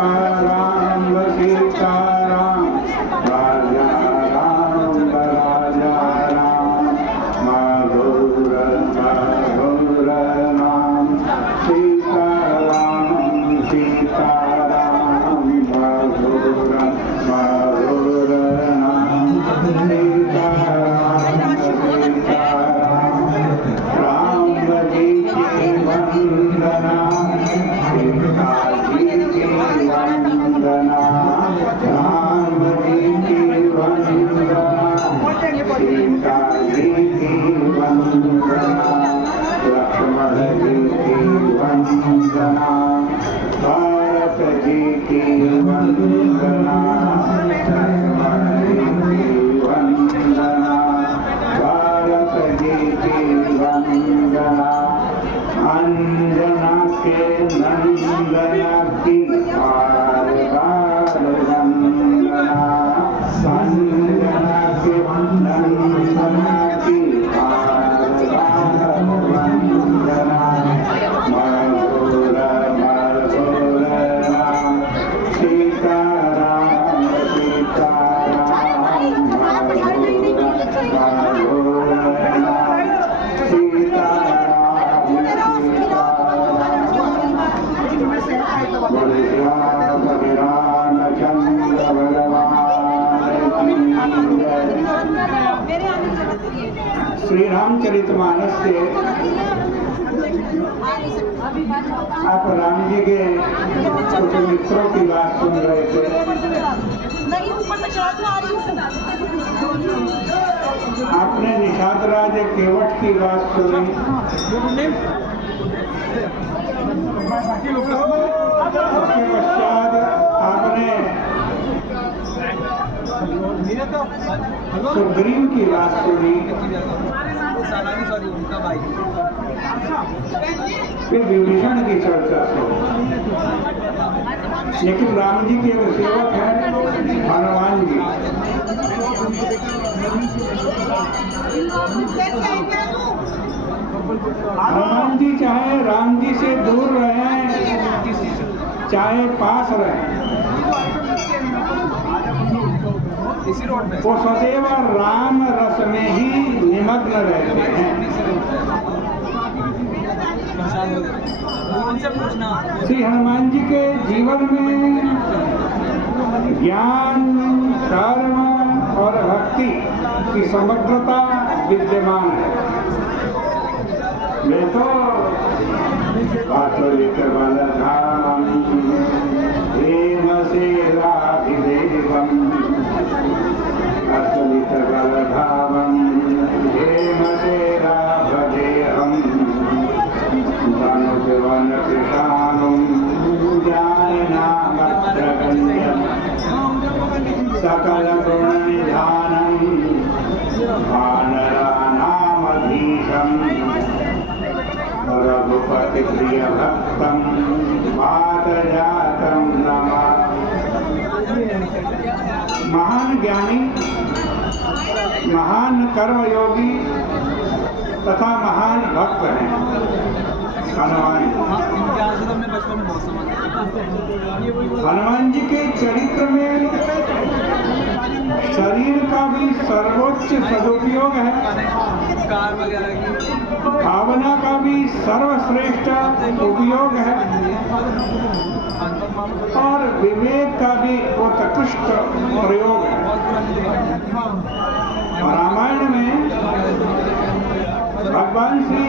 सीताराम सीताराम राजा राम राजा राम मधुर मधुर नाम सीताराम सीताराम मधुर मधुर नाम सीताराम सीताराम राम जी की वंदना सीता जी की वंदना राम जी की वंदना सीता जी की वंदना लक्ष्मण जी की वंदना भारत जी की वंदना लक्ष्मण जी की वंदना भारत जी की वंदना अंजना के नंदना की बार बार वंदना अंजना के नंदना की बार बार वंदना मधुर मधुर नाम सीताराम सीताराम मधुर मधुर नाम सीताराम बलिराम रामचंद्र भगवान श्री रामचरितमानस से आप राम जी के कुछ मित्रों की बात सुन रहे थे। आपने निषाद राज केवट की बात सुनी। उसके पश्चात आपने सुग्रीव की बात सुनी। फिर विभीषण की चर्चा सुनी। लेकिन राम जी के सेवक हैं हनुमान जी। हनुमान जी चाहे राम जी से दूर रहें चाहे पास रहें, वो सदैव राम रस में ही निमग्न रहते हैं। श्री हनुमान जी के जीवन में ज्ञान, कर्म और भक्ति की समग्रता विद्यमान है। वे तो अतुलित बलधामं हेमशेलाभिदेवम् अतुलित बलधामं हेमशेलाभदेहम् धनुजवनकृशानुं ज्ञानिनामग्रगण्यम् सकलगुणनिधानं वानराणामधीशम् रघुपति प्रिय भक्तं मातजातं नमः। महान ज्ञानी, महान कर्मयोगी तथा महान भक्त हैं हनुमान जी। हनुमान जी के चरित्र में शरीर का भी सर्वोच्च सदुपयोग है, भावना का भी सर्वश्रेष्ठ उपयोग है और विवेक का भी उत्कृष्ट प्रयोग है। रामायण में भगवान श्री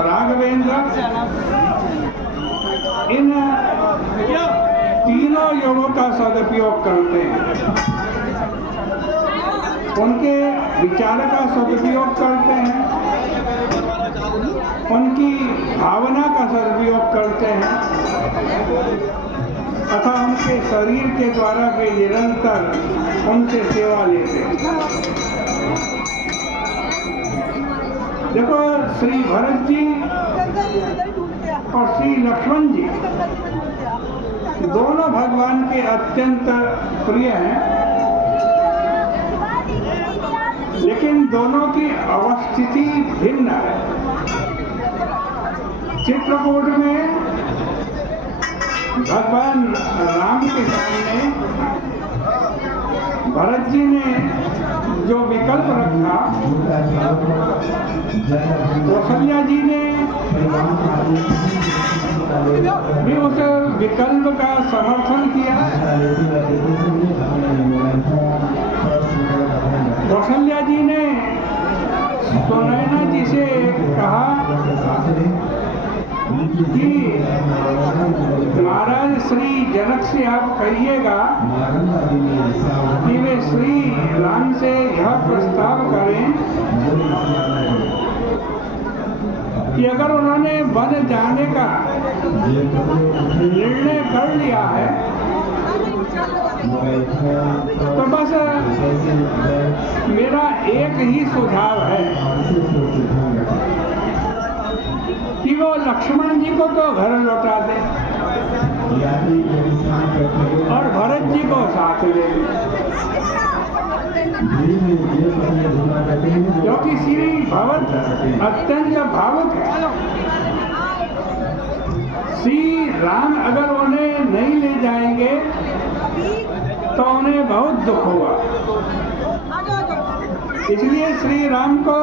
राघवेंद्र इन तीनों योगों का सदुपयोग करते हैं। उनके विचार का सदुपयोग करते हैं, उनकी भावना का सदुपयोग करते हैं तथा उनके शरीर के द्वारा भी निरंतर उनसे सेवा लेते हैं। देखो, श्री भरत जी और श्री लक्ष्मण जी दोनों भगवान के अत्यंत प्रिय हैं, लेकिन दोनों की अवस्थिति भिन्न है। चित्रकूट में भगवान राम के सामने भरत जी ने जो विकल्प रखा, कौशल्या जी ने भी उस विकल्प का समर्थन किया। कौशल्या जी ने सुनैना जी से कहा कि महाराज श्री जनक से आप कहिएगा कि वे श्री राम से यह प्रस्ताव करें कि अगर उन्होंने वन जाने का निर्णय कर लिया है तो बस मेरा एक ही सुझाव है कि वो लक्ष्मण जी को तो घर लौटा दे और भरत जी को साथ ले, क्योंकि श्री भरत अत्यंत भावुक है। श्री राम अगर उन्हें नहीं ले जाएंगे तो उन्हें बहुत दुख होगा। इसलिए श्री राम को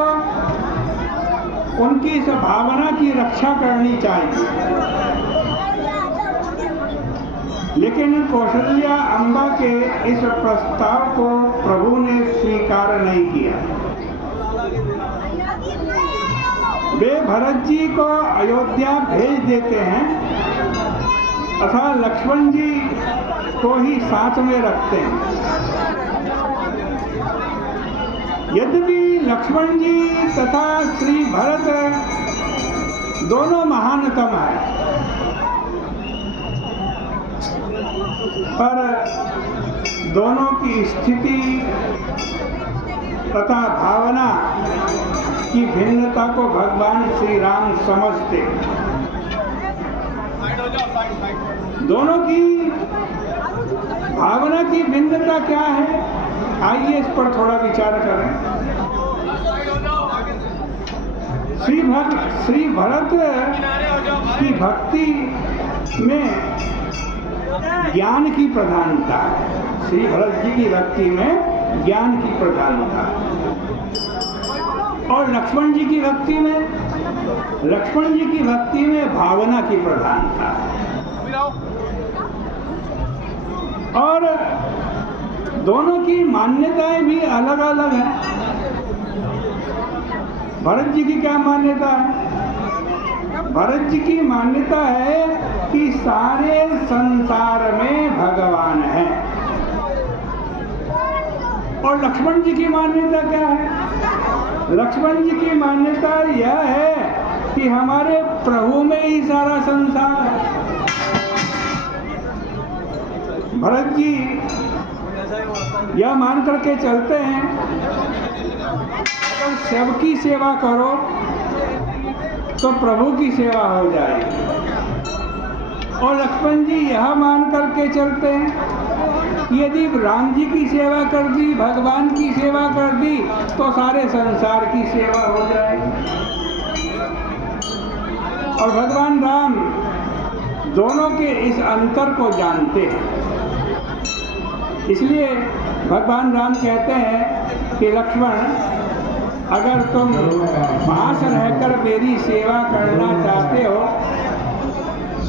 उनकी इस भावना की रक्षा करनी चाहिए। लेकिन कौशल्या अम्बा के इस प्रस्ताव को प्रभु ने स्वीकार नहीं किया। वे भरत जी को अयोध्या भेज देते हैं तथा लक्ष्मण जी को ही साथ में रखते हैं। यद्यपि लक्ष्मण जी तथा श्री भरत दोनों महानतम हैं, पर दोनों की स्थिति तथा भावना की भिन्नता को भगवान श्री राम समझते। दोनों की भावना की भिन्नता क्या है, आइए इस पर थोड़ा विचार करें। श्री भरत की भक्ति में ज्ञान की प्रधानता है। श्री भरत जी की भक्ति में ज्ञान की प्रधानता और लक्ष्मण जी की भक्ति में भावना की प्रधानता है। और दोनों की मान्यताएं भी अलग अलग हैं। भरत जी की क्या मान्यता है? भरत जी की मान्यता है कि सारे संसार में भगवान है। और लक्ष्मण जी की मान्यता क्या है? लक्ष्मण जी की मान्यता यह है कि हमारे प्रभु में ही सारा संसार है। भरत जी यह मान करके चलते हैं अगर सबकी सेवा करो तो प्रभु की सेवा हो जाएगी। और लक्ष्मण जी यह मान करके चलते हैं कि यदि राम जी की सेवा कर दी, भगवान की सेवा कर दी तो सारे संसार की सेवा हो जाएगी। और भगवान राम दोनों के इस अंतर को जानते हैं। इसलिए भगवान राम कहते हैं कि लक्ष्मण, अगर तुम पास रहकर मेरी सेवा करना चाहते हो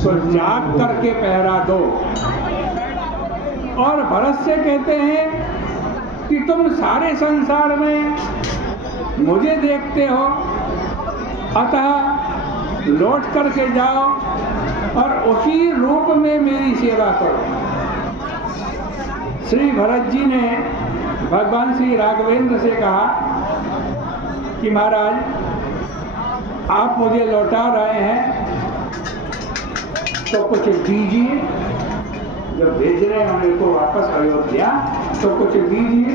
तो जाग करके पहरा दो। और भरत से कहते हैं कि तुम सारे संसार में मुझे देखते हो, अतः लौट करके जाओ और उसी रूप में मेरी सेवा करो। श्री भरत जी ने भगवान श्री राघवेंद्र से कहा कि महाराज, आप मुझे लौटा रहे हैं तो कुछ दीजिए। जब भेज रहे हैं मेरे को वापस अयोध्या तो कुछ दीजिए।